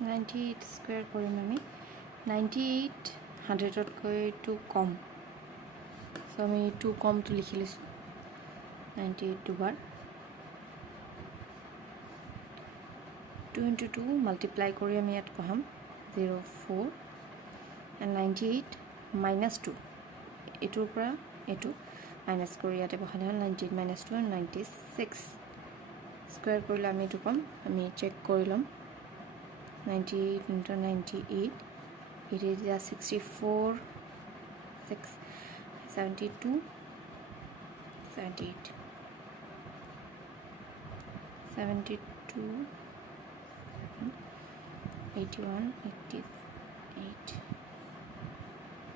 98 square কৰিম আমি 98 100তকৈ কম চ' আমি 2 কমটো লিখি লৈছোঁ 98 দুবাৰ 2 into 2 মাল্টিপ্লাই কৰি আমি ইয়াত বহাম 04 and 98 minus 2 এইটোৰ পৰা এইটো মাইনাছ কৰি ইয়াতে বহালে হ'ল 98 minus 2 and 96 স্কুৱেৰ কৰিলে আমি এইটো পাম আমি চেক কৰি ল'ম 98 into 98 it is 64 6 72 78 72 81 88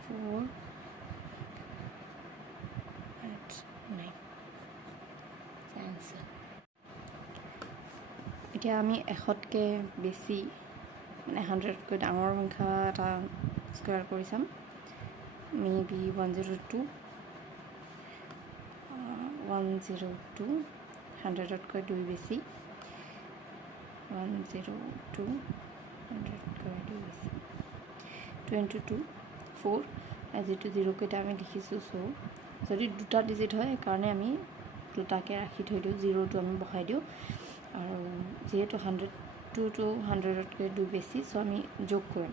4 and 9 answer এতিয়া আমি এশতকৈ বেছি মানে 100তকৈ ডাঙৰ সংখ্যা এটা স্কুৱেৰ কৰি চাম মেবি 102 100তকৈ 2 বেছি 102 100তকৈ 2 বেছি 22 4 যিটো 0 কেইটা আমি লিখিছোঁ চ' যদি দুটা ডিজিট হয় সেইকাৰণে আমি দুটাকৈ ৰাখি থৈ দিওঁ 0টো আমি বহাই দিওঁ আৰু যিহেতু 100টো 100তকৈ 2 বেছি চ' আমি যোগ কৰিম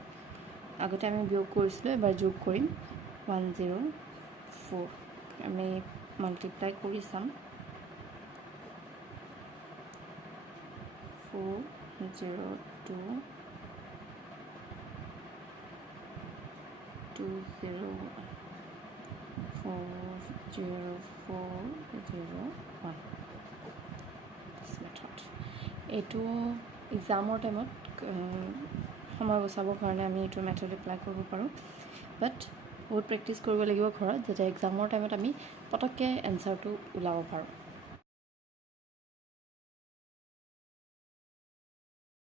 আগতে আমি বিয়োগ কৰিছিলোঁ এবাৰ যোগ কৰিম 104 আমি মাল্টিপ্লাই কৰি চাম 402 40401 this method এইটো এক্সামৰ টাইমত সময় বচাবৰ কাৰণে আমি এইটো মেথড এপ্লাই কৰিব পাৰোঁ বাট বহুত প্ৰেক্টিছ কৰিব লাগিব ঘৰত যাতে এক্সামৰ টাইমত আমি পটককৈ এনচাৰটো ওলাব পাৰোঁ